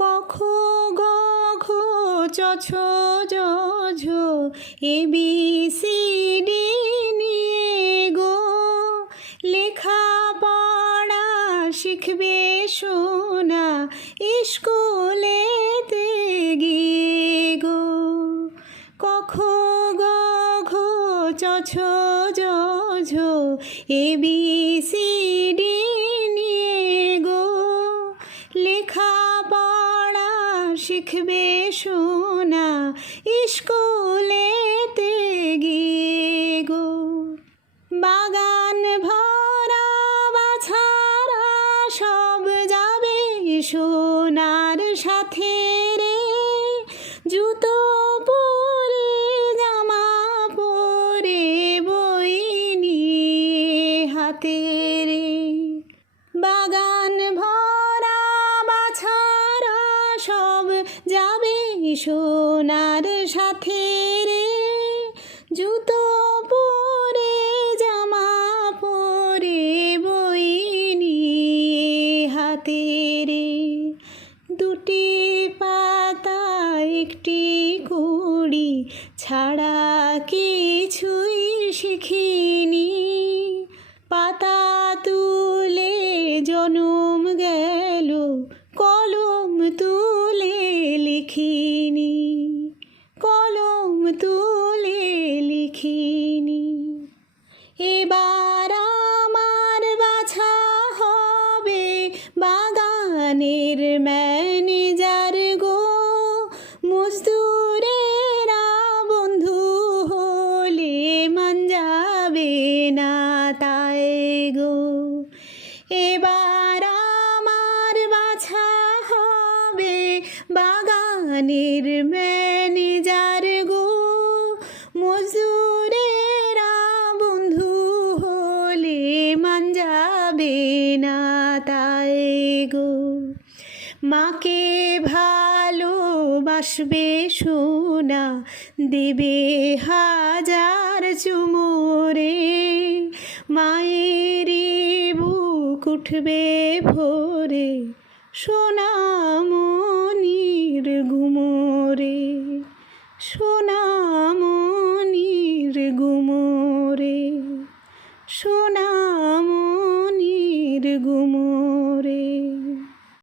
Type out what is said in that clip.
ক খ গ ঘ চ ছ জ ঝ এ বি সি ডি নিয়ে গো লেখা পড়া শিখবে সোনা স্কুলেতে গিয়ে গো। ক খ গ ঘ চ ছ জ ঝ এ বি সি ডি নিয়ে গো লেখা পড়া শিখবে সোনা স্কুলেতে গিয়ে গো। বাগান ভরা বাছারা সব যাবে সোনার সাথে রে, জুতো পরে জামা পরে বই নিয়ে হাতে রে। বাগান ভরা বাছারা সব যাবে সোনার সাথে রে, জুতো পরে জামা পরে বই নিয়ে হাতে রে। দুটি পাতা একটি কুড়ি ছাড়া কিছুই শিখিনি, পাতা তুলে জনম গেল কলম তুলে লিখিনি, কলম তুলে লিখিনি। এবার আমার বাছা হবে বাগানের ম্যানেজার গো, মজদুরেরা বন্ধু হলে মান যাবে না তাই গো। এবার আমার বাছা হবে বাগানের ম্যানেজার গো, মজদুরেরা বন্ধু হলে মান যাবে না তাই গো। মাকে ভালোবাসবে সোনা দেবে হাজার চুমোরে, মায়ের বুক উঠবে ভোরে সোনামণির ঘুমোরে, সোনা